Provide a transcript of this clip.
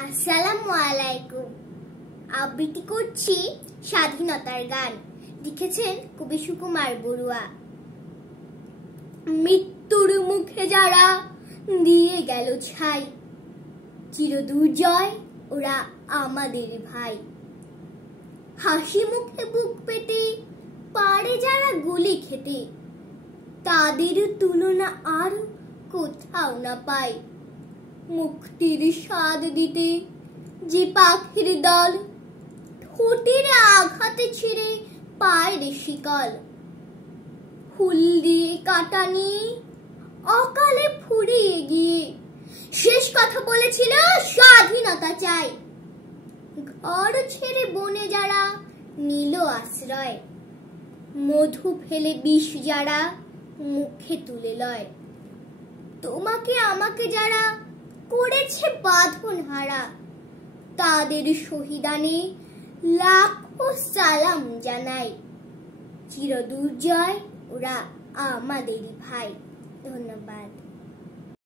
আসসালামু আলাইকুম। আবৃত্তি করছি স্বাধীনতার গান। লিখেছেন কবি সুকুমার বড়ুয়া। মৃত্যুর মুখে যারা দিয়ে গেল ছাই, চির দুর্জয় ওরা আমাদের ভাই। হাসি মুখে বুক পেতে পারে যারা গুলি খেতে, তাদের তুলনা আর কোথাও না পাই। মুক্তির স্বাদ দিতে যে পাখির দল, ঠোঁটের আঘাতে ছিঁড়ে পায়ের শিকল। ফুল দিয়ে কাটা নিয়ে অকালে ফুরিয়ে গিয়ে শেষ কথা বলেছিল স্বাধীনতা চাই। ঘর ছেড়ে বনে যারা নিল আশ্রয়, মধু ফেলে বিষ যারা মুখে তুলে লয়। তোমাকে আমাকে যারা করেছে বাঁধন হারা, তাদের শহীদানে লাখো সালাম জানাই। চির দুর্জয় ওরা আমাদেরই ভাই। ধন্যবাদ।